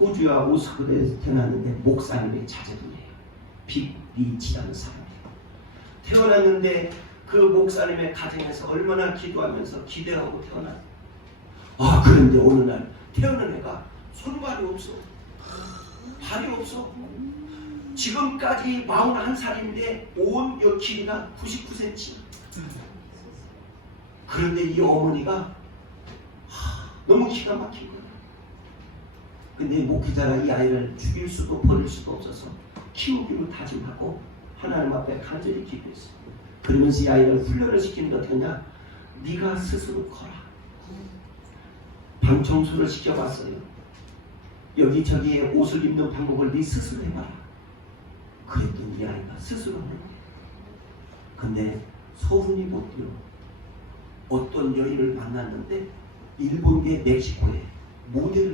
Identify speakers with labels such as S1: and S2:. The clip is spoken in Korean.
S1: 호주와 오스크에 태어났는데 목사님의 자제분이에요. 빅리 지라는 사람이에요. 태어났는데 그 목사님의 가정에서 얼마나 기도하면서 기대하고 태어났. 아 그런데 어느 날 태어난 애가 손발이 없어. 발이 없어. 지금까지 41살인데 온여 길이가 99cm. 그런데 이 어머니가 하, 너무 기가 막힌 거야. 근데 목회자라 이 아이를 죽일 수도 버릴 수도 없어서 키우기로 다짐하고 하나님 앞에 간절히 기도했어. 그러면서 이 아이를 훈련을 시키는 게 어떠냐? 네가 스스로 커라. 방 청소를 시켜봤어요. 여기저기 옷을 입는 방법을 네 스스로 해봐라. 그랬더니 이 아이가 스스로 하는 거야. 근데 소문이 못 들어. 어떤 여인을 만났는데 일본계 멕시코에 모델을.